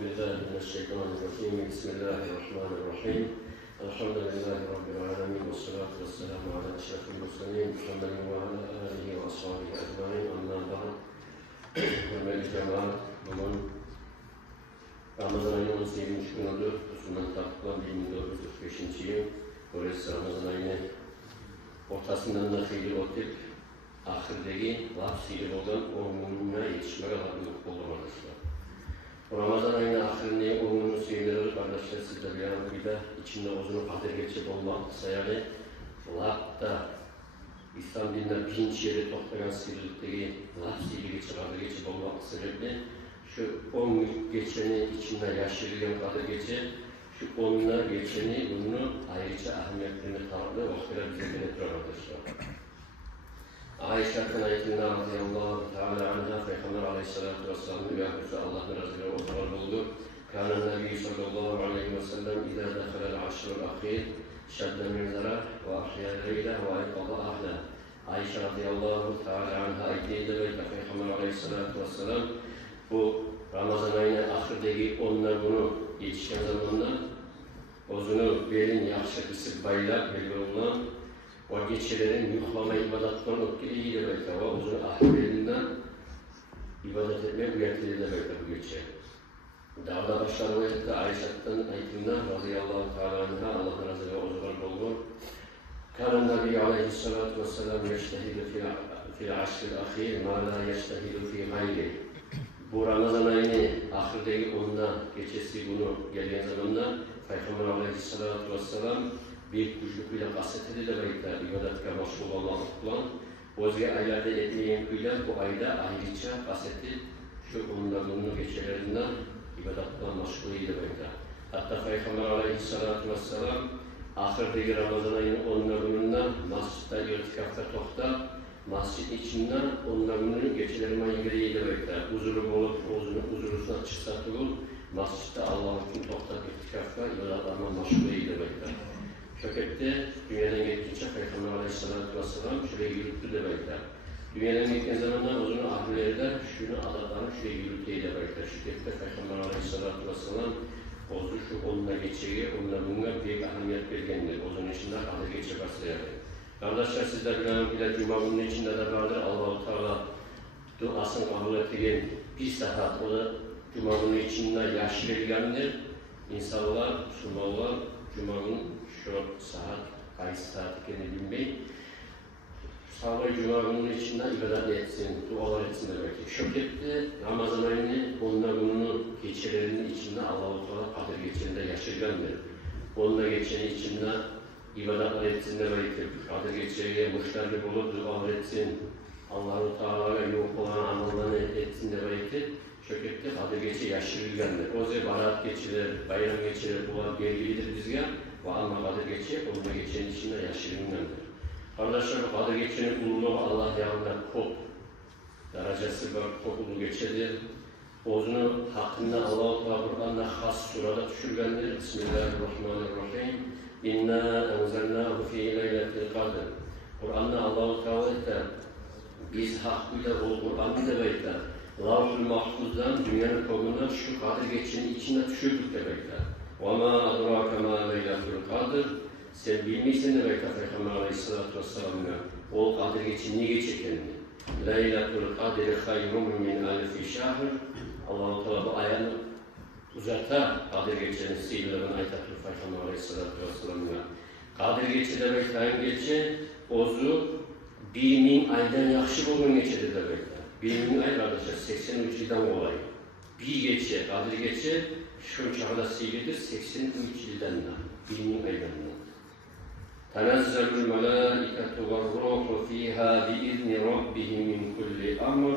بالله من الشيطان الرجيم بسم الله الرحمن الرحيم الحمد لله رب العالمين والصلاة والسلام على أشرف المرسلين محمد وعلى آله وأصحابه أجمعين أما بعد hürmetli cemaat, bugün Ramazan ayının 17. günüdür. Müslüman tarafından 1945. yıl. Dolayısıyla Ramazan ayının ortasından da fiili otip, ahirdeki laf fiili olan onunla yetişmeye lazım olmalıdır. Ramazan ayının ahirinde onunun fiilleri kardeşler sizde bir de içinde uzun kadir geçip olmak sayarı laf da İslam dininde 1000 yeri toplayan sivrilikleri laf fiili geçip kadir geçip olmak sebeple şu 10 geçeni içinde yaşayan kadir geçip şu 10'la geçeni bunu ayrıca ahmetlerini tanrı vaktiyle bize denetler arkadaşlar. Ayşe'nin ayetinde radıyallahu teala anha Peygamber aleyhissalatu vesselam üyahüsü Allah'ın razıyla oturan oldu. Kânen Nebi sallallahu aleyhi ve sellem İzâ defelel aşrul akhir şedde minzara ve ahyâ leyle ve ayqada ahla. Ayşe radıyallahu teala anha ayetiyle ve Peygamber aleyhissalatu vesselam bu Ramazan ayının ahirdeki onlar bunu yetişken zamanla ozunu belin yaxşı kısık baylar belli olan o geçelerin yuhlama ibadetlerini etkili de belki o uzun ahirlerinden ibadet etmek üyetliği de belki bu geçe. Daha da başlar o ayette Ayşe'den ayetinden radıyallahu teala anha Allah'ın razı ve ozular oldu. Kânen Nebi aleyhissalatu vesselam yeştehidu fil aşril ahir ma la yeştehidu fi gayri. Bu Ramazan ayını ahirdeki onda geçesi bunu gelen zamanda Peygamber aleyhissalatu vesselam bir kuşlukuyla kastetili de belki ibadetka meşgul olmak olan özge aylarda etmeyen kuyla bu ayda ayrıca kastetli şu onların geçelerinden ibadetka meşgul ile belki. Hatta Peygamber aleyhissalatu vesselam ahirdeki Ramazan ayının onlarından masjidde irtikafta tokta masjid içinden onların geçelerine ilgili belki huzuru olup huzurusuna çıksa durur masjidde Allah için tokta irtikafta ibadetlerine meşgul ile belki. Şökette dünyadan geçince Peygamber aleyhissalatu vesselam şuraya yürüttü de belki. Dünyadan geçen zamanlar uzun ahlileri de şunu adamların şuraya yürüttüğü de belki. Şökette Peygamber aleyhissalatu vesselam ozu şu onunla geçeği, onunla bununla büyük ahemiyet vergendir. Ozun içinde adı geçe başlayalım. Kardeşler sizler bilen bile Cuma bunun içinde de vardır. Allah-u Teala duasını kabul ettiğin bir saat o da Cuma bunun içinde yaş verilendir. İnsanlar, Müslümanlar Cuma'nın şu saat, kayıt saati kendini bilmeyin. Sabah Cuma'nın içinde ibadet etsin, dualar etsin demek ki. Şökette Ramazan ayını onların geçelerinin içinde Allah-u Teala kadir geçerinde yaşayandır. Onunla geçeni içinde ibadetler etsin demek ki. Kadir geçeriye müşterli bulup dualar etsin. Allah-u Teala'ya yok olan amallarını etsin demek ki. Şökette kadir geçi yaşayandır. O zaman barat geçilir, bayram geçirir, bunlar bellidir bizge. Ve ama kadir geçi, onunla geçenin içinde yaşayandır. Kardeşler, kadir geçenin ululuğu Allah yanında kop derecesi var, kopulu geçedir. Ozunu hakkında Allah-u Teala Kur'an'da has surada düşürgendir. Bismillahirrahmanirrahim. İnna enzelnahu fi leyletil kadr. Kur'an'da Allah-u Teala biz hakkıyla o Kur'an'ı da bekler. Lavul mahfuzdan dünyanın koluna şu kadir geçenin içine düşürdük de bekler. وَمَا أَدْرَاكَ مَا لَيْلَةُ الْقَدْرِ Sen bilmeysen de belki Peygamber aleyhissalatu vesselam'la o kadir geçin ne geçekenini. لَيْلَةُ الْقَدْرِ خَيْرٌ مِنْ أَلْفِ شَهْرٍ Allah-u Teala bu ayağını uzatar kadir geçenin sihirlerin ayetleri Peygamber aleyhissalatu vesselam'la. Kadir geçi demek ayın geçi ozu 1000 aydan yakşı bulun geçedi demek. 1000 ay kardeşler 83 yıldan olay. Bir geçi, kadir geçi şu çağda sihirdir 83 yıldan da. 1000 aydan da. Tenezzelül melâiketu ve ruhu fîhâ biizni rabbihim min kulli amr.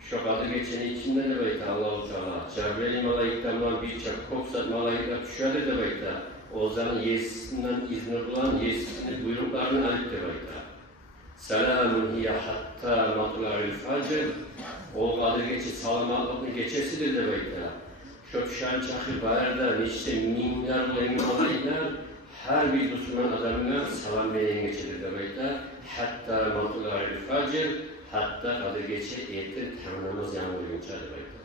Şu kadir geçeni içinde de belki Allah-u Teala. Cebrail melaiketten birçok kopsat melaikeler düşerdi de belki. O zaman yesinden izni bulan yesisini buyruklarını alıp de belki. Selamun hiye hatta matla'ül facr. O kadir geçi salamatlıklı geçesidir de belki. Şu düşen çakır bayarda işte minler melaikeler her bir Müslüman adamına salam verin geçirir demekte. Hatta matla'ül facr. Hatta kadir geçi etti, tam namaz yağmur günçer demekte.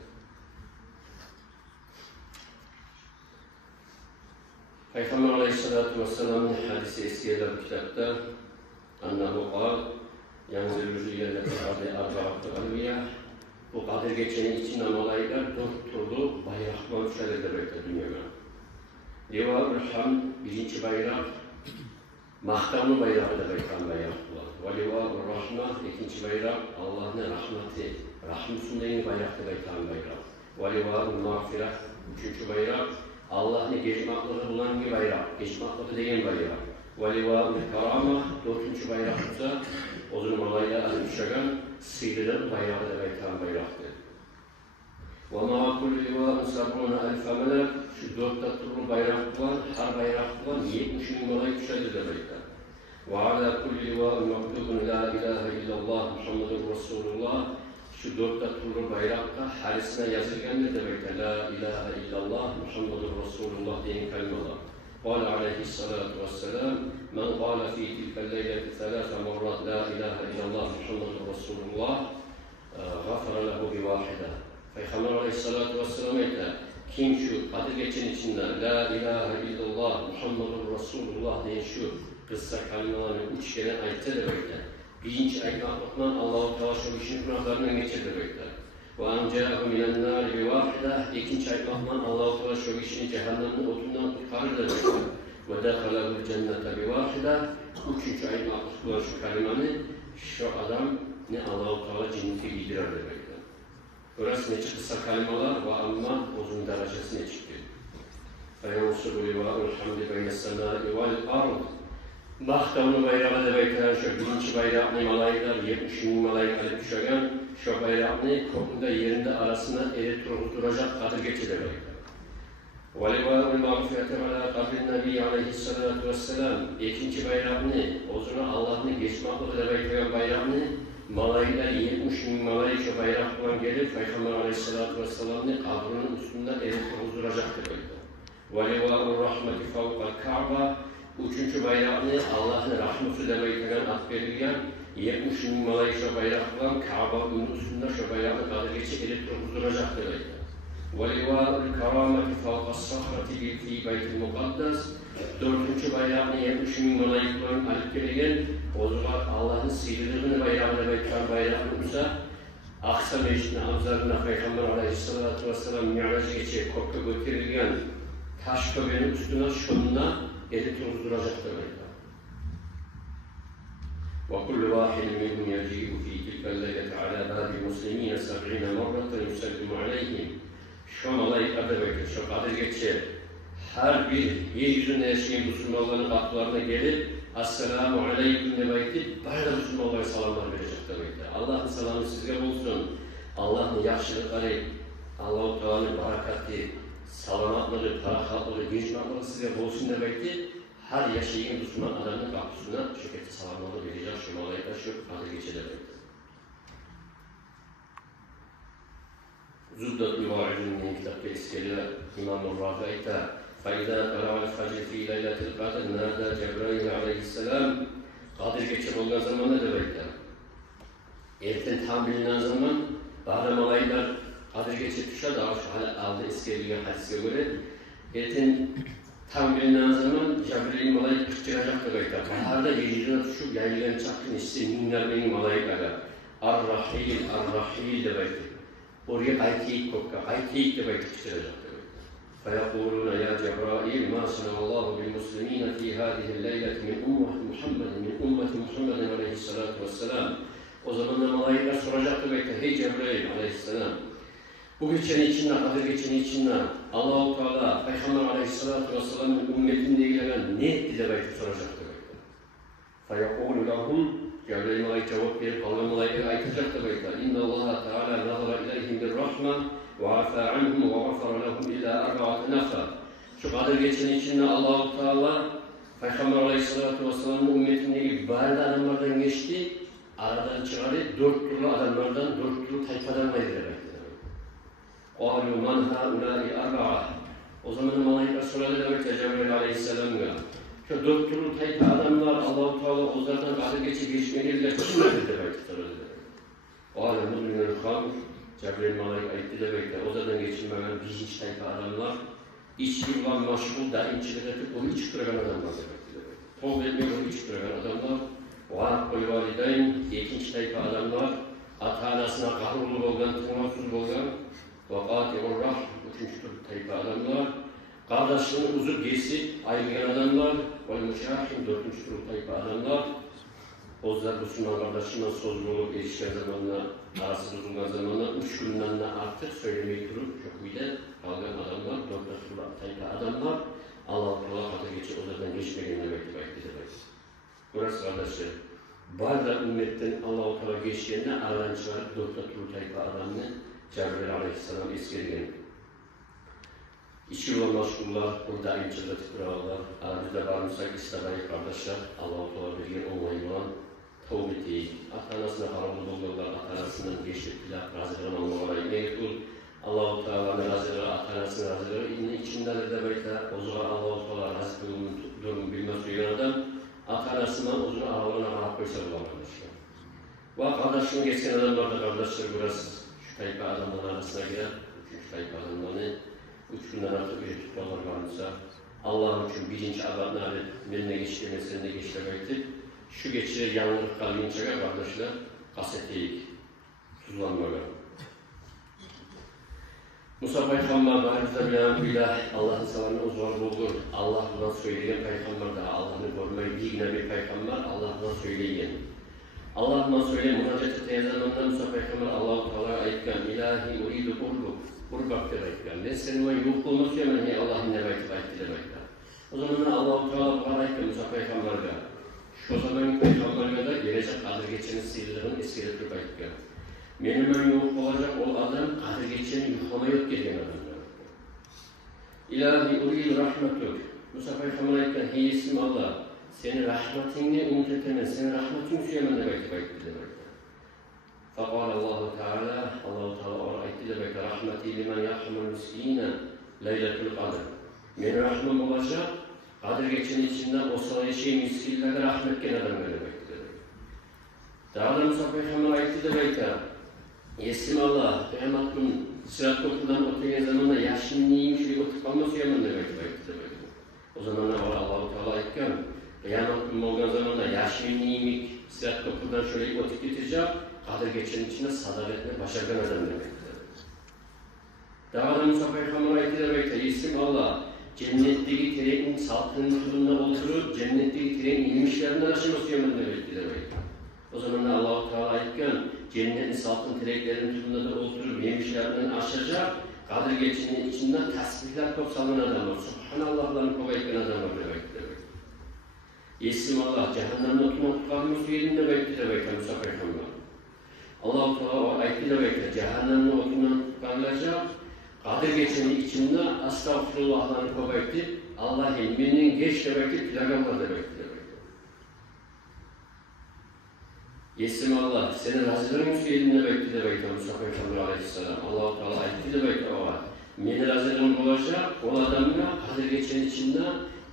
Peygamber Aleyhisselatü Vesselam'ın hadisi eskiyeler kitapta annahu kal yanzilü ziyelleti kadir arba'atı alviyah bu kadir geçeni için amalaylar dört turlu bayraklar şöyle demekte dünyada. Liva-ül Hamd birinci bayrak, mahkamlı bayrağı da bayrak var. Ve Liva-ül Rahmah ikinci bayrak, Allah'ın rahmeti, rahmetindeki bayrak da bayrak. Ve Liva-ül Mağfirah üçüncü bayrak, Allah'ın geçmaklığı bulan bir bayrak, geçmaklığı değil bayrak. Ve Liva-ül Karamah dördüncü bayrakta o zaman olayla düşen sıyrılan bayrağı da bayraktır. وَمَا كُلُّ لِوَاءٍ سَبْعُونَ أَلْفَ مَلَكٍ şu dörtte turlu bayrak var, her bayrak var, 70 bin malayık düşerli demektir. وَعَلَى كُلِّ لِوَاءٍ مَكْتُوبٌ لَا إِلَٰهَ إِلَّا اللّٰهُ مُحَمَّدٌ رَسُولُ اللّٰهِ şu dörtte turlu bayrakta harisine yazılgan ne demektir? La ilahe illallah Muhammedun Resulullah diyen kelimeler. قال عليه الصلاة والسلام من قال في تلك الليلة ثلاث مرات لا إله إلا الله محمد رسول الله غفر له بواحدة. Peygamber Aleyhisselatü Vesselam etti. Kim şu kadir geçen içinde La ilahe illallah Muhammedun Resulullah diye şu kıssa kelimelerini üç kere ayette demektir. Birinci ayetlerden Allah-u Teala şu işin günahlarından geçer demektir. Ve anca'hu minen nâri bi vâhide ikinci ayetlerden Allah-u Teala şu işini cehennemin otundan kurtarır demektir. Ve dehalehul cennete bi vâhide üçüncü ayetlerden şu kelimeni şu adam ne Allah-u Teala cenneti bildirir demektir. Orası ne çıksa kelimeler ve amma uzun derecesine çıktı. فَيَنْصُرُ لِوَاءُ الْحَمْدِ بَيْنَ السَّمَاءِ وَالْأَرْضِ Mahkamlı bayrağı da bekleyen şu birinci bayrağını malaylar, 70 bin malayık alıp düşen şu bayrağını kopunda yerinde arasında eli duracak kadir geçirir. وَلِوَاءُ الْمَغْفِرَةِ وَلَا قَبْرِ النَّبِيِّ عَلَيْهِسَّلَاتُ وَالسَّلَامِ ikinci bayrağını, o zaman Allah'ın geçmaklığı da bekleyen bayrağını malaylar 70 bin malayı şu bayrakla gelip Peygamber Aleyhisselatü Vesselam'ın kabrinin üstünde eli duracaktır. وَلِوَاءُ الرَّحْمَةِ فَوْقَ الْكَعْبَةِ üçüncü bayrağını Allah'ın rahmeti demekten at verirken 70 bin malayı şu bayrakla Kabe'nin üstünde şu bayrağını kadir geçip eli duracaktır. وَلِوَاءُ الْكَرَامَةِ فَوْقَ الصَّخْرَةِ فِي بَيْتِ الْمُقَدَّسِ dördüncü bayrağını 70 bin malayıkların alıp gelirken o zaman Allah'ın sıyrılığını bayrağını bekleyen bayrağımıza Aksa Meclisine Amzarı'na Peygamber Aleyhisselatü Vesselam Mi'racı geçip kopya götürülgen taş köbeğinin üstüne şununla eli duracaktır. وَكُلُّ وَاحِدٍ مِنْهُمْ يَجِيءُ فِي تِلْكَ اللَّيْلَةِ عَلَى بَابِ الْمُسْلِمِينَ 70 مَرَّةً يُسَلِّمُ عَلَيْهِمْ şu malayıklar demektir, şu kadir geçer. Her bir yeryüzünde yaşayan Müslümanların kapılarına gelip Esselamu Aleyküm demektir, böyle Müslümanlara selamlar verecek demektir. Allah'ın selamı size olsun, Allah'ın yaşlılıkları, Allah-u Teala'nın bereketi, salamatları, tarakatları, geçmakları size olsun demektir. Her yaşayan Müslüman adamın kapısına şirketi selamları verecek, şu malayıklar şu kadir geçer demektir. Zübdet Müvarid'in kitapta iskeliler İmam-ı Rafi'de فَاِذَا قَلَعَ الْفَجْرِ فِي لَيْلَةِ الْقَدْرِ نَادَى جَبْرَيْلِ عَلَيْهِسَّلَامِ Kadir geçer olan zaman ne demektir? Erken tam bilinen zaman bazı malaylar kadir geçip düşer daha şu aldı iskeliye hadise göre erken tam bilinen zaman Cebrail malayı kırçıracak demektir. Baharda yeryüzüne düşüp yayılan çakın işte minler malaylara Ar-Rahil, Ar-Rahil demektir. Oraya aytiyik kokka, aytiyik demektir kırçıracak. فيقولون يا جبرائيل ما صنع الله بالمسلمين في هذه الليلة من أمة محمد عليه الصلاة والسلام. O zaman da malayıklar soracaktı belki, hey Cebrail aleyhisselam, bu geçen içinde, kadir geçen içinde Allah-u Teala, Peygamber aleyhissalatu vesselam'ın ümmetinde ilgilenen ne etti de belki soracaktı belki. فَيَقُولُ لَهُمْ Cebrail malayık cevap verip Allah malayıklara aytacaktı belki. İnna Allah Teala nazara ileyhim bir rahme وَعَفَى عَنْهُمْ وَغَفَرَ لَهُمْ إِلَّا أَرْبَعَةِ نَفَرٍ şu kadir geçen içinde Allah-u Teala Peygamber Aleyhisselatü Vesselam'ın ümmetindeki bazı adamlardan geçti, aradan çıkardı, dört türlü adamlardan, dört türlü tayfadan ayırdı. قَالُوا مَنْ هَؤُلَاءِ أَرْبَعَةٍ o zaman malayıklar soradı demektir Cebrail Aleyhisselam'a. Şu dört türlü tayfa adamlar Allah-u Teala onlardan kadir geçmeliyle kimlerdir demektir soradı. قَالَ مُدْمِنَ الْخَامُ Cebrail malayık ayıttı demektir. O zaten geçilmeyen birinci tayfa adamlar içki olan maşgul daimçilik edip onu içip duran adamlar demektir. Tol etmeyi onu içip duran adamlar, varak koyu valideyn, ikinci tayfa adamlar, ata-anasına kahroluk olgan, tırnaksız olgan, vakati-ur rah, üçüncü tayfa adamlar, kardeşliğini uzup geçip ayrılan adamlar, vel-müşahim, dördüncü tayfa adamlar, Ozlar Müslüman kardeşinden sözlü olup erişken zamanla, arası bozulgan zamanla, 3 günden artık söylemeyi durup, çok bir de kalgan adamlar, dört tayfa adamlar, Allah-u katı geçip Ozlar'dan geçmeyenle beklemek. Burası kardeşler, bazı ümmetten Allah-u Teala geçtiğinde aradan çıkarıp dört tayfa adamını Cebrail Aleyhisselam eskergen. İçki olan maşgullar, burada imçillatıp durarlar. Bizde varmışsak istemeyi kardeşler, Allah-u Teala bilgen olmayı olan tevbeti, ata-anasına karavul olurlar, ata-anasından geçtikler, razılarına olmaları mevcut. Allah-u Teala'nın razıları, ata-anasının razıları, içinden de böyle ozuğa Allah-u Teala razı durumu bilmez duyan adam, ata-anasından ozuğa aralarına karab koysa bulan kardeşler. Ve kardeşliğini geçen adamlar da kardeşler burası, şu tayfa adamların arasına girer, üçüncü tayfa adamlarını, 3 günden artık bir tutmalar varmışsa, Allah için birinci adamlar benimle geçtiğine, seninle geçlemektir. Şu geçirir yanlılık kalbince kardeşler, kaseteyik, tuzlanmalar. Musa Peygamber baharızda bilen bilah, Allah'ın salanı uzvar bulgur. Allah bundan söyleyen Peygamber daha, Allah'ını görmeyi bilgine bir Peygamber, Allah'dan söyleyen. Allah'dan söyleyen münacatı teyzanından Musa Peygamber Allah-u Teala'ya ayıkken, İlahi uridu kurbuk. Kurbak demekler. Ne senin yok olması hemen ya Allah'ın ne belki demekler. O zaman Allah-u Teala bu arayken Musa Peygamber'e, şu zamanki Peygamber'e de gelecek kadir geçeni sihirlerin eskileri belki. Benim yok olacak o adam kadir geçeni yuhlama yok gelgen adamlar. İlahi uridu rahmetuk. Musa Peygamber'e ayıkken hey isim Allah, senin rahmetini umut etemez, senin rahmetini süyemen de belki demekler. فقال الله تعالى الله تعالى أرأيت لك رحمتي لمن يرحم المسكين ليلة القدر من رحمة olacak kadir geçen içinden o sayı miskinlere rahmet gelen adam demektir. Daha da Musa Peygamber ayeti de belki Yesim Allah, Peygamber'in sırat kokudan otuyan zamanla yaşın neymiş bir otup kalması yaman demektir. O zamanlar Allah-u Teala ayetken Peygamber'in olgan zamanla yaşın neymiş sırat kokudan şöyle otup getirecek kadir geçen içinde sadaletle başargan adam demektir. Daha da Musa Peygamber ayeti demektir. Yesim Allah, cennetteki terekin salkının turunda oturup, cennetteki terekin yemişlerinden aşaması yaman demektir. O zaman Allah-u Teala ayetken, cennetin salkın tereklerinin turunda da oturup, yemişlerinden aşacak, kadir geçenin içinden tasbihler kopsalan adamlar, Subhanallah'ların kovayken adamlar demektir. Yesim Allah, cehennemde oturmak kalması yerinde demektir Musa Peygamber. Allah-u Teala ayetiyle bekler, cehennemle oturunan kalacak, kadir geçeni içinde Estağfirullah'larını kovayıp, Allah ilminin geç demektir, Peygamber demektir. Yesim Allah, senin razıların müseyedinde bekler Musa Peygamber Aleyhisselam. Allah-u Teala ayetiyle bekler o var. Meni razıların olacak, o adamla kadir geçeni içinde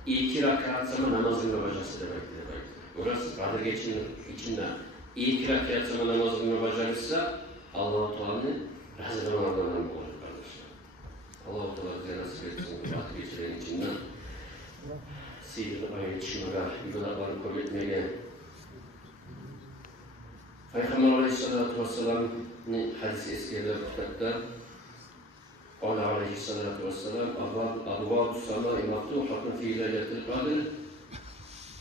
iki rakat zaman namazın yapacağız demektir. Orası kadir geçeni içinde İlk rakat zaman namazını bacarırsa Allah-u Teala'nın razılarından olur kardeşler. Allah-u Teala bize nasip etsin kadir geçenin içinden sihirli ayet şımıra yollarını kabul etmeye. Peygamber Aleyhisselatü Vesselam'ın hadisi eskiyeler kitapta Allah Aleyhisselatü Vesselam Abvab-ı Samâ-i Maftuhatun fî leyletil kadr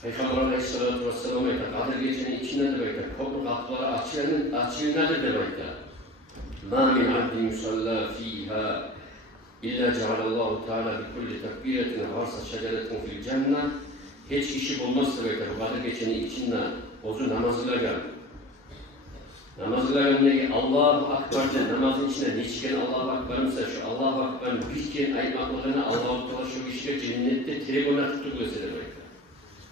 Peygamber Aleyhisselatü Vesselam'a kadir geçenin içinde de bekler. Kopuk kapıları açılmadır da bekler. مَا مِنْ عَبْدٍ يُسَلَّى ف۪يهَا اِلَّا جَعَلَ اللّٰهُ تَعَالَى بِكُلِّ تَكْبِيرَةٍ غَرْسَ شَجَرَةٍ فِي الْجَنَّةِ Hiç kişi bulmazsa bekler. Kadir geçenin içinde ozu namazıyla gel. Namazıyla gelmeyi Allahu Akbar'da namazın içinde ne çıkan Allahu Akbar'ımsa şu Allahu Akbar'ın bir kere ayıkmaklarına Allah-u Teala şu işe cennette tribuna tutup gösterir.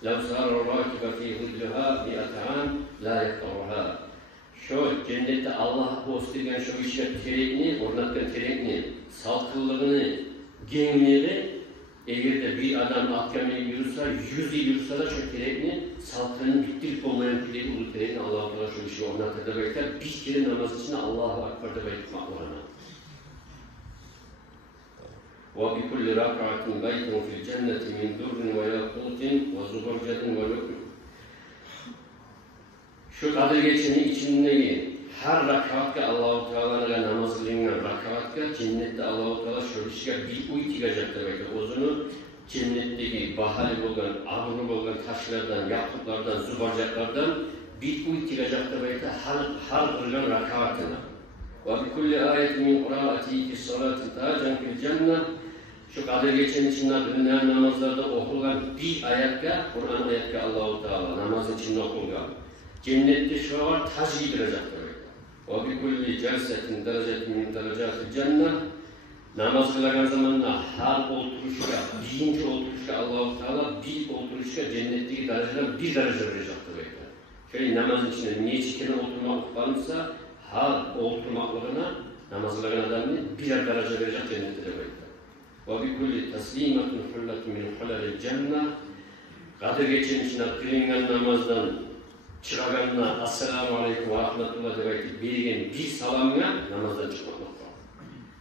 لَوْ سَارَ الرَّاكِبَ فِي هُدْلُهَا مِئَةَ عَامٍ لَا يَقْتَرُهَا Şu cennette Allah göstergen şu işe terekni, ornatkan terekni, salkıllığını, genleri eğer de bir adam atkamaya yürürse, 100 yıl yürürse da şu terekni, salkının bittirip olmayan terekni, ulu terekni Allah-u Teala şu işi ornatırda bekler, bir kere namaz içinde Allahu Akbar'da beklemek olana. وبكل ركعة بيت في الجنة من در وياقوت وزبرجد ولؤلؤ. Şu Kadir Gecesi'nin içindeki her rakaatga Allahu Teala'nın namaz kılıngan rakaatga cennette Allahu Teala şöyle bir uy tigacak demektir. Ozunu cennetteki bahari bolgan, ağırlı bolgan taşlardan, yakutlardan, zubarcaklardan bir uy tigacak demektir. Her kılgan rakaatına. Ve bi kulli ayetin min qiraati fi salati tacan fil cennet. Şu Kadir Gecesi'nin içinde kılınan namazlarda okulan bir ayatka, Kur'an ayatka Allahu Teala namaz içinde okungan. Cennette şu an taş giydirecek demektir. O bir kulli celsetin derecetin min derecatil cennet. Namaz kılan zamanla her oturuşta, birinci oturuşta Allah-u Teala bir oturuşta cennetteki dereceden bir derece verecek demektir. Şöyle namazın içinde niye çekine oturmak varsa her oturmaklarına namaz kılan adamın birer derece verecek cennette demektir. O bir kulli teslimatun hulletun min hulalil cennet. Kadir Gecesi'nin içinde kılınan namazdan çıraganına Esselamu Aleyküm ve Rahmetullah demektir. Bir salamla namazdan çıkmak var.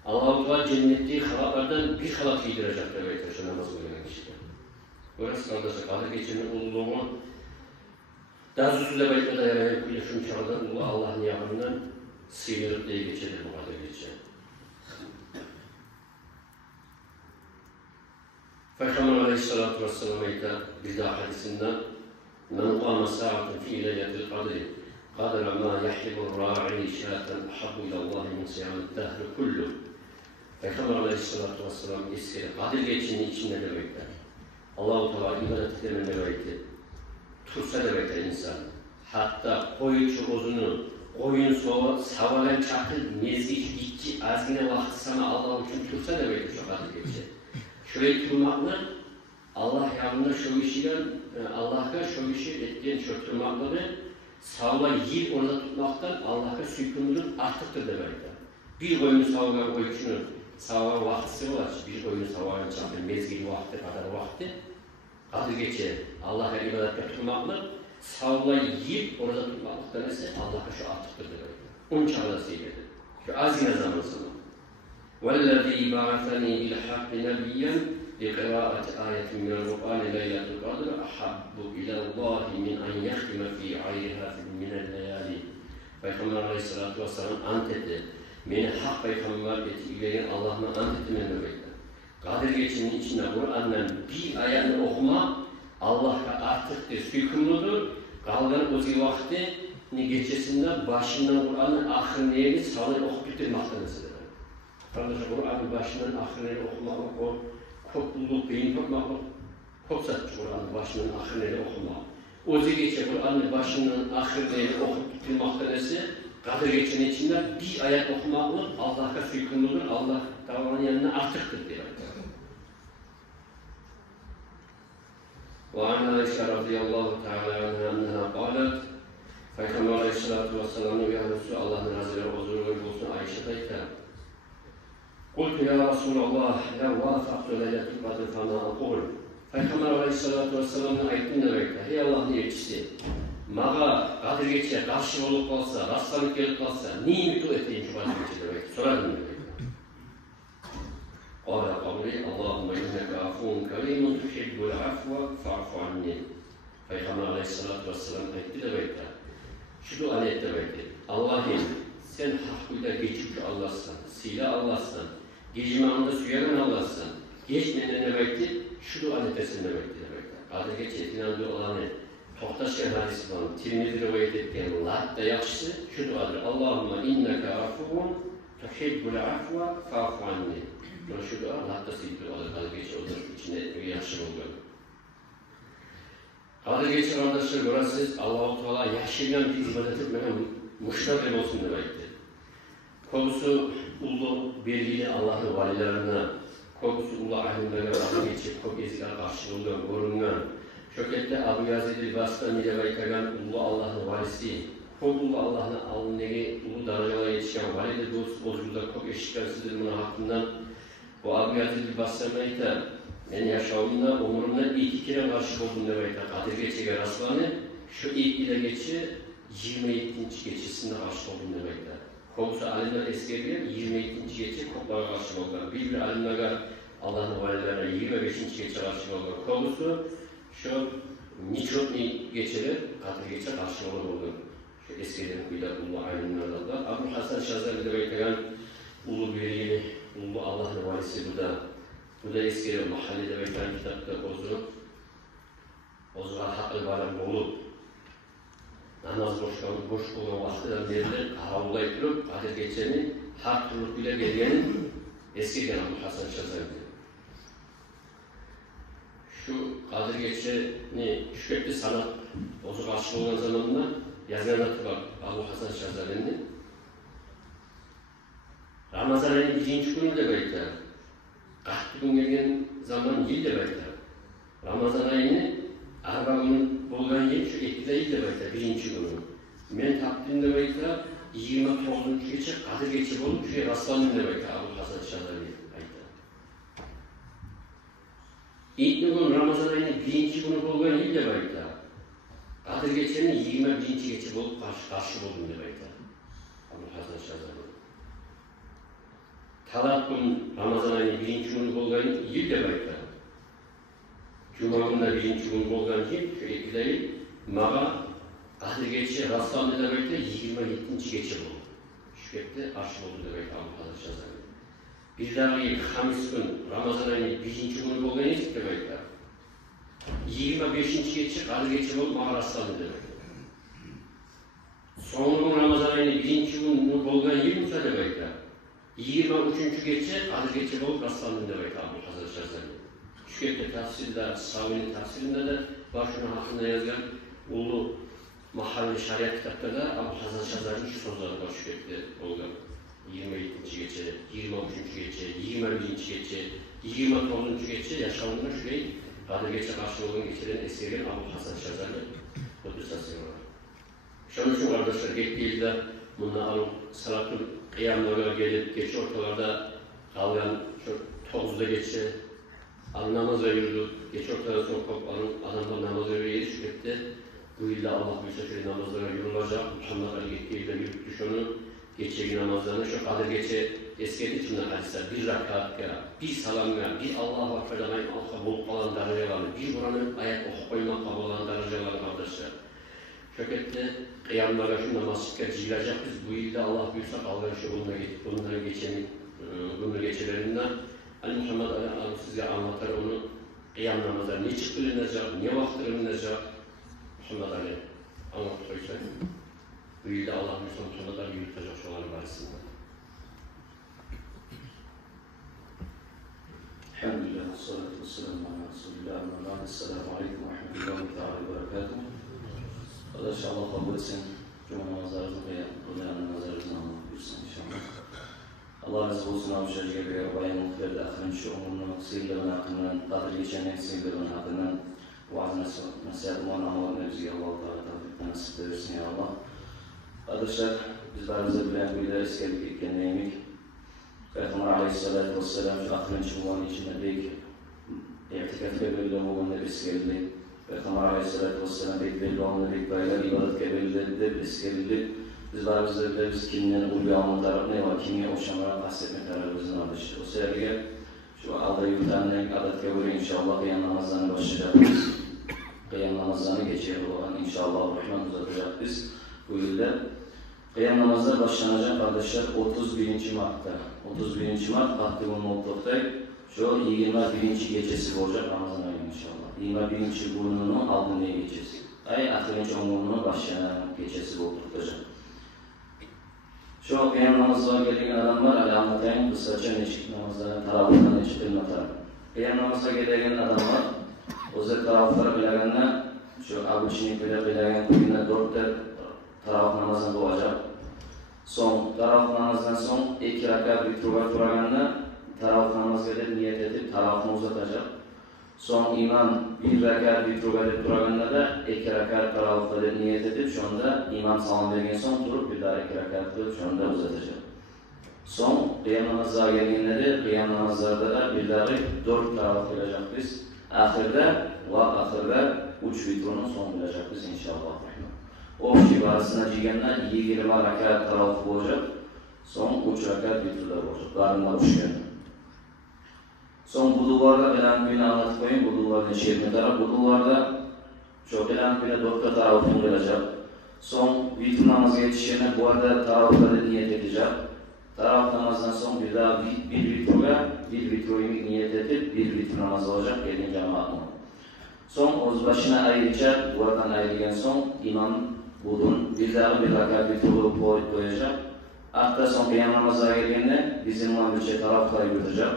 Allah-u Teala cennetteki halatlardan bir halat giydirecek demektir şu namaz kılınan kişiler. Burası kardeşler, Kadir Gecesi'nin ululuğunu Dazüsü'yle belki dayanayan külüşüm çağdan Allah'ın yakınından sıyrılıp diye geçelim bu Kadir Gecesi. Peygamber Aleyhisselatü Vesselam bir daha hadisinden من قام ساعة في ليلة القدر قدر ما يحلب الراعي شاة أحب إلى الله من صيام الدهر كله. Peygamber Aleyhisselatü Vesselam eskeri Kadir Gecesi'nin içinde demektir. Allah-u Teala ibadet etmenin demektir. Tutsa demektir insan. Hatta koyun çukozunu, koyun savalan çakıl, mezgit, gitçi, azgine vakti sana Allah için tutsa demektir şu Kadir Gecesi. Şöyle tutmakla Allah yanında şu işiyle Allah'a şu işi ettiğin şu tutmakları sağla yiyip orada tutmaktan Allah'a sükunluğun artıktır demektir. Bir koyunu sağlayan koyucunun sağlayan vaktisi var. Bir koyunu sağlayan çakıl, mezgili vakti kadar vakti. Kadir Gecesi Allah'a ibadetle tutmakla sağla yiyip orada tutmaktan ise Allah'a şu artıktır demektir. Onun çağlasıydı. Şu azine zamansına. وَالَّذ۪ي بَعَثَنِي بِالْحَقِّ نَبِيًّا بِقِرَاءَةِ آيَةٍ مِنَ الْقُرْآنِ لَيْلَةُ الْقَدْرِ أَحَبُّ إِلَى اللّٰهِ مِنْ أَنْ يَخْتِمَ فِي عَيْرِهَا مِنَ اللَّيَالِي. Peygamber Aleyhisselatü Vesselam ant etti. Beni hak peygamber etkileyen Allah'ına ant ettiğini demektir. Kadir Gecesi'nin içinde Kur'an'dan bir ayetini okuma Allah'a artıktır, hükümlüdür. Kalgan o vakti gecesinden başından Kur'an'ın ahirlerini sağlayıp okup bitirmektenizdir. Kardeşler Kur'an'ın başından ahirlerini okumak, o kokluluk, beyin kokmak, kopsatçı Kur'an'ın başından ahirlerini okumak. O gece Kur'an'ın başından ahirlerini okup bitirmektenizdir. Kadir Gecesi'nin içinde bir ayet okumakla Allah'a hükümlüdür, Allah Teala'nın yanına artıktır diyor. وعن عائشة رضي الله تعالى عنها أنها قالت Peygamber Aleyhisselatü Vesselam'ın uyanışı Allah'ın Hazretleri huzuruna bulsun Ayşe'deyken قُلْتُ يَا رَسُولَ اللّٰهِ لَوْ وَافَقْتُ لَيْلَةُ الْقَدْرِ فَمَا أَقُولُ Peygamber Aleyhisselatü Vesselam'ın ayetini demektir. Ey Allah'ın elçisi, mağa Kadir Gecesi'ye karşı olup kalsa, rastlanıp gelip kalsa, niye müddet ettiğin şu Kadir Gecesi demektir? Sorardım demektir. قال قولي اللهم إنك عفو كريم تحب العفو فاعف عني. Peygamber Aleyhisselatü Vesselam ayeti demektir. Şu dua et demektir. Allah'ım sen hakkıyla geçici Allah'sın, sile Allah'sın, gecimağında suyaran Allah'sın. Geçmeyen demektir, şu dua edesin demektir. Kadir Gecesi inandığı olanı Tohtaşken hadisi olan Tirmizi rivayet ettiğin lahatta yakışısı şu duadır. Allahümme inneke afuvun tuhibbul afva fa'fu anni. Şu dua lahatta silip duadır. Kadir Gecesi olur. İçinde yakışır olur. Kadir Gecesi kardeşler burası Allah-u Teala yaşayan bir ibadet etmeden müşterek olsun demektir. Konusu ulu belirli Allah'ın valilerine, konusu ulu alimlere vakı geçip kok ezgiler karşılığından korunan, şökette Abu Yazid-i Bastani ile baykagan ulu Allah'ın valisi, kok ulu Allah'ın alneri ulu darajalara yetişen validir bozulda kok eşitlersizdir bunun hakkından. O Abu Yazid-i Bastani'ye ben yaşamında umurumda ilk ikine karşı oldum demektir. Kadir Gecesi'ye rastlanı, şu ilk ile geçi 27. geçisinde karşı oldum demektir. Konusu alimler eskeriyor, 27. gece koklara karşı oldular. Bir alimler Allah'ın valilerine 25. gece karşı olan konusu şu Niçotni geçeri, Kadir geçer karşı olan şu eskiden kuyuda ulu alimlerden var. Abu Hasan Şazali'de bekleyen ulu birliğini, ulu Allah'ın valisi bu da eskiden mahallede bekleyen kitapta Ozuğa hakkı varım olup namaz boş olan vaxtıdan beridir, havlayıp durup Kadir geçeni hak turluk bile belgenin eskiden Abu Hasan Şazali'de. Şu Kadir geçeni şüpheli sanat Ozuğa aşık olan zamanında yazanatı var Abu Hasan Şazali'nin. Ramazan ayının 1. günü de bekler. 40 gün gelgen zaman yıl de bekler. Ramazan ayını arba günü bolgan yıl şu 2'de yıl de bekler 1. günü. Men tapdimde bekler 29. gece Kadir geçi bolup şu rastlandım da bekler Abu Hasan Şazali aytlar. İlk gün Ramazan ayının 1. günü bolgan yıl de bekler. Kadir geçenin 21. gece bolup karşı buldum da bekler Abu Hasan Şazali. Talat gün Ramazan ayının 1. günü bolgan yıl de bekler. Cuma günü 1. gün bolgan yıl şu 2'de yıl mağa Kadir geçi rastlandı da bekler 27. gece buldu. Şüphette aşk oldu da bekler Abu Hasan Şazali. Bir daha Hamis gün Ramazan ayının 1. günü bolgan yıl de bekler. 25. gece Kadir geçi bolup mağa rastlandı da bekler. Son gün Ramazan ayının 1. günü bolgan yıl müsaade bekler. 23. gece Kadir geçi bolup rastlandı da bekler Abu Hasan Şazali. Şüphette tafsirde, Savi'nin tafsirinde de başına hakkında yazgan ulu mahalle şariat kitaplarda Abu Hasan Şazali'nin şu sözleri var şüphette olgan. 27. gece, 23. gece, 21. gece, 29. gece yaşamında şurayı Kadir geçe karşı olan geçiren eskilerin Abu Hasan Şazali Kudüs'ası var. Şunun için kardeşler gittiği de bununla alıp salatül kıyamlara gelip geç ortalarda kalgan 9'da geçe namaz veriyordu. Geç ortadan sonra adamlar namaz veriyor şüphette. Bu yılda Allah bir sefer namazlara yorulacak. Muhammed Ali gittiğiyle yürüp düşünü geçeki namazlarını şu Kadir geçe eskiyet içinden hadisler. Bir rakatka, bir salamga, bir Allah'a akfedamayın alka bulup kalan dereceleri, bir Kur'an'ın ayet okup koymak kabul olan dereceleri kardeşler. Şökette kıyamlara şu masjidler cilayacak biz bu yılda Allah büyüksek Allah'ın şu bunları geçelerinden Ali Muhammed Ali size anlatar onu kıyam namazları ne çıkılınacak, ne vaktırılınacak Muhammed Ali anlatırsa bu yılda Allah büyüksek Muhammed Ali yürütecek şu an barısında. Elhamdülillah, salatu vesselamu ala Resulullah, esselamu aleyküm ve rahmetullahi ve berekatuhu. Arkadaşlar Allah kabul etsin. Cuma namazlarınızı ve Kur'an namazlarınızı Allah buyursun inşallah. Allah razı olsun abi şerike ve bayan muhterede akırın şu umurunu sıyırların hakkından, Kadir geçenlerin sıyırların hakkından vaaz nasihat muan amal mevziye Allah-u Teala tavfikten nasip edersin ya Allah. Arkadaşlar bizlerimize bilen bilgiler iskelik iken neymek? Peygamber aleyhissalatü vesselam şu akırın çubuğun içinde deyik i'tikaf belli olmadan iskeldi. Peygamber aleyhissalatü vesselam belli olmadan baylar ibadet belli iskeldi. Bizler biz kimden uyuyanma tarafı ne var, kimye oşamara bahsetme tarafı bizden alışır. O sebeple şu alda yurtanlık adet kabul inşallah kıyam namazlarını başlayacağız. Kıyam namazlarını geçerli olan inşallah Rahman uzatacak biz bu yılda. Kıyam namazlar başlanacak kardeşler 31. Mart'ta. 31. Mart Hakkı'nın Moktok'ta şu 21. gecesi olacak Ramazan ayı inşallah. 21. burnunun altında gecesi. Ay ahirence umurunun başlayan gecesi olacak. Şu kıyam namazına gelen adamlar alametlerin kısaca neçik namazların tarafından neçik kılmatar. Kıyam namazına gelen adamlar o zır tarafları bilegenler şu abuçinik bilegen bugünler 4'ter taraf namazına doğacak. Son taraf namazdan son 2 rakat bitruva turaganlar taraf namaz gelip niyet edip tarafını uzatacak. Son imam 1 rakat bitruva edip turaganlar da 2 rakat tarafları niyet edip şu anda imam salam vergen son durup bir daha 2 rakat kılıp şu anda uzatacak. Son kıyam namazına gelenleri kıyam namazlarda da bir daha 4 taraf kılacak biz. Ahirde 3 vitrunun son kılacak biz inşallah. O civarısına cigenler 20 rakat tarafı olacak. Son 3 rakat vitrler olacak. Karınlar uçken. Son bu duvarda elan kuyunu anlatıp koyayım. Bu duvarın şeklini taraf. Bu duvarda çok elan kuyuna 4 tarafını kılacak. Son vitr namazı yetişirine bu arada tarafları niyet edecek. Taraf namazdan son bir daha bir vitroyu niyet edip bir vitr namazı olacak. Gelin cemaat mı? Son oz başına ayıracak. Bu aradan ayrılgan son imam budun bir daha bir rakat vitru koyacak. Hatta son kıyam namazına geldiğinde bizim müddet tarafları yürütecek.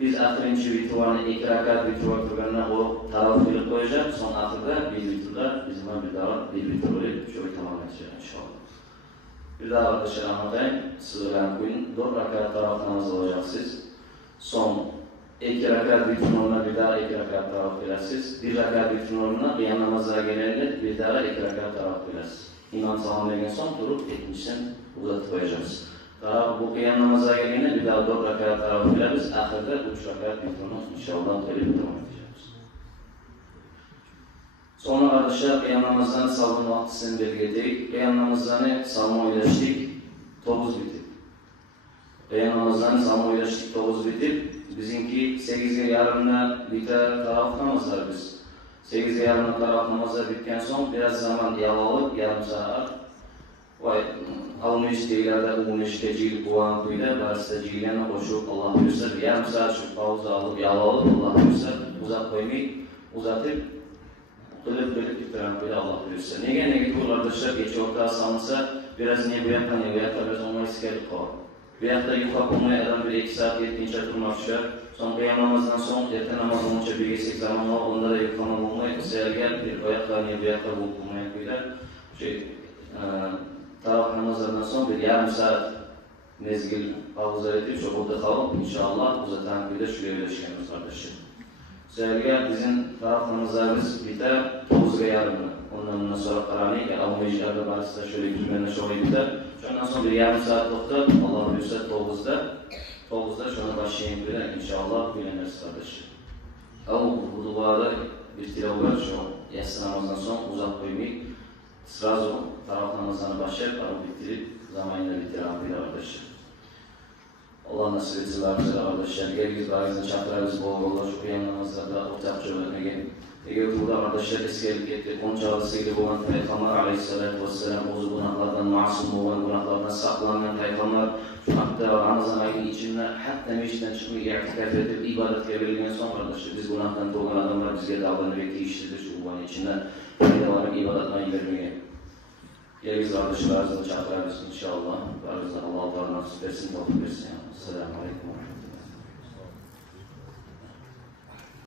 Biz ahirінші vitruanı 2 rakat vitru kılganına o tarafları koyacak. Son ahirde bir vitrda bizim bir daha bir vitruyu şöyle tamam edecek inşallah. Bir daha arkadaşlar anlatayım. Sığıran kuyun 4 rakat taraf namazı olacaksınız. Son 2 rakat vitrununa bir daha 2 rakat taraf kılasınız. 1 rakat vitrununa kıyam namazına geldiğinde bir daha 2 rakat taraf kılasınız. İmam salamlarından son durup etmişsin uzatıp koyacağız. Taraf bu kıyam namaza geldiğinde bir daha 4 rakat taraf kılarız. Ahirde 3 rakat vitrunuz inşallah böyle bir devam edeceğiz. Sonra arkadaşlar kıyam namazdan salgın vaktisini belirledik. Kıyam namazdan salma oylaştık, 9 bitip. Kıyam namazdan salma oylaştık, 9 bitip. Bizimki 8'e yarımda biter taraf namazlar biz. 8'e yarımda taraf namazlar bitken son biraz zaman yalalıp yarım saat. Vay almış değillerde umuş tecil buğan kuyda barısta ciliğine koşup Allah buyursa yarım saat şu pauza alıp yalalıp Allah buyursa uzak koymayı uzatıp kılıp iptiran kuyda Allah buyursa. Nege bu arkadaşlar geç orta salınsa biraz niye bu yakta biraz olmayı sikerlik kal. Bu yakta yukarı olmaya adam bir 2 saat 7. durmak düşer. Son kıyam namazdan son erken namaz olunca bir geçsek zaman var. Onda da yukarı olmayı kısaya gel bir ayakta niye bu yakta bulmaya kuyda. Taraf namazlarından son bir yarım saat mezgil pauza edip çok orada kalıp inşallah uzatan kuyda şuraya birleşkemiz kardeşim. Sevgiler bizim taraf namazlarımız biter 9'a yarımda. Ondan sonra karanlık almayıcılarda barışta şöyle yüzümlerine şöyle biter. Ondan sonra bir yarım saat tutup Allah buyursa 9'da şuna başlayayım bile inşallah biliniriz kardeşim. Ama bu duvarda bir tilavet şu yatsı namazdan son uzak koymayıp sırası taraf namazlarına başlayıp bitirip zamanıyla bitiren bir kardeşim. Allah nasip etsin kardeşler. Gelgiz barizden çaplarımız bol bol şu kıyam namazlarda ortak çöğürmegen. Eğer burada kardeşler eskerlik etti, on çağrısıyla olan Peygamber aleyhissalatü vesselam o günahlardan masum olan, günahlardan saklanan Peygamber hatta Ramazan ayının içinde hatta meclisten çıkmayı i'tikaf edip ibadetle verilgen son kardeşler biz günahdan doğan adamlar bizge davranı ve değiştirdi şu ulan içinden faydalarını ibadetlerini vermeye. Gelgiz kardeşler arasında çaplarımız inşallah. Barizden Allah-u Teala nasip etsin, tavuk versin. Selamun Aleyküm.